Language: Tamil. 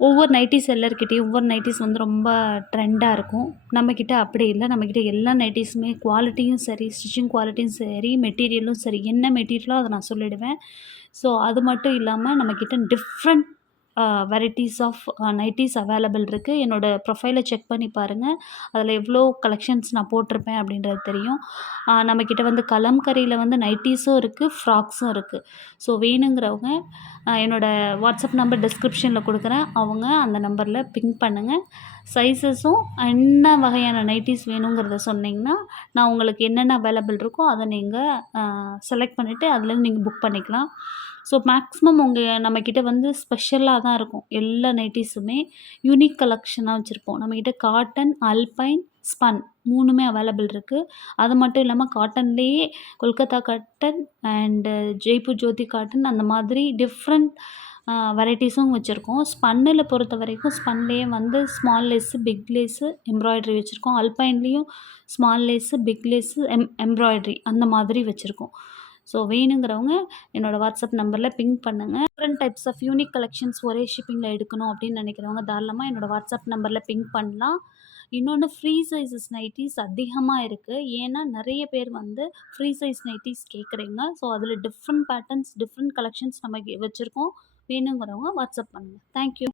ஒவ்வொரு நைட்டீஸ் செல்லர்கிட்டயும் ஒவ்வொரு நைட்டீஸ் வந்து ரொம்ப ட்ரெண்டாக இருக்கும். நம்மக்கிட்ட அப்படி இல்ல. நம்மக்கிட்ட எல்லா நைட்டீஸுமே குவாலிட்டியும் சரி, ஸ்டிச்சிங் குவாலிட்டியும் சரி, மெட்டீரியலும் சரி, என்ன மெட்டீரியலோ அத நான் சொல்லிடுவேன். ஸோ அது மட்டும் இல்லாம நம்மக்கிட்ட different varieties of nighties available இருக்கு. என்னோட ப்ரொஃபைல செக் பண்ணி பாருங்க. அதில எவ்வளோ கலெக்ஷன்ஸ் நான் போட்டிருப்பேன் அப்படின்றது தெரியும். நம்மக்கிட்ட வந்து கலம்கரியில வந்து நைட்டீஸும் இருக்கு, ஃப்ராக்ஸும் இருக்கு. ஸோ வேணுங்கிறவங்க என்னோட வாட்ஸ்அப் நம்பர் டிஸ்கிரிப்ஷனில குடுக்குறேன். அவங்க அந்த நம்பர்ல பிங் பண்ணுங்க. சைஸஸும் என்ன வகையான நைட்டீஸ் வேணுங்கிறத சொன்னீங்கன்னா, நான் உங்களுக்கு என்னென்ன அவைலபிள் இருக்கோ அத நீங்க செலக்ட் பண்ணிட்டு அதுலேருந்து நீங்க புக் பண்ணிக்கலாம். ஸோ மேக்ஸிமம் நம்மக்கிட்ட வந்து ஸ்பெஷலா தான் இருக்கும். எல்லா நைட்டீஸுமே யூனிக் கலெக்ஷனா வச்சிருப்போம். நம்மக்கிட்ட காட்டன், அல்பைன், ஸ்பன் 3மே அவைலபிள் இருக்கு. அது மட்டும் இல்லாம காட்டன்லேயே Kolkata cotton and Jaipur Jyoti cotton அந்த மாதிரி டிஃப்ரெண்ட் வெரைட்டீஸும் வச்சிருக்கோம். ஸ்பன்னில பொறுத்தவரைக்கும் ஸ்பன்லேயே வந்து small lace, big lace, embroidery வச்சிருக்கோம். அல்பைன்லேயும் small lace, big lace, embroidery அந்த மாதிரி வச்சிருக்கோம். ஸோ வேணுங்கிறவங்க என்னோட வாட்ஸ்அப் நம்பர்ல பிங் பண்ணுங்க. Different types of unique collections ஒரே ஷிப்பிங்ல எடுக்கணும் அப்படின்னு நினைக்கிறவங்க தாராளமா என்னோட வாட்ஸ்அப் நம்பர்ல பிங் பண்ணலாம். இன்னொன்னு ஃப்ரீ சைஸஸ் நைட்டீஸ் அதிகமா இருக்கு. ஏன்னா நெறைய பேர் வந்து ஃப்ரீ சைஸ் நைட்டீஸ் கேட்குறீங்க. ஸோ அதில டிஃப்ரெண்ட் பேட்டர்ன்ஸ், டிஃப்ரெண்ட் கலெக்ஷன்ஸ் நம்ம வச்சிருக்கோம். வேணுங்கிறவங்க வாட்ஸ்அப் பண்ணுங்க. Thank you.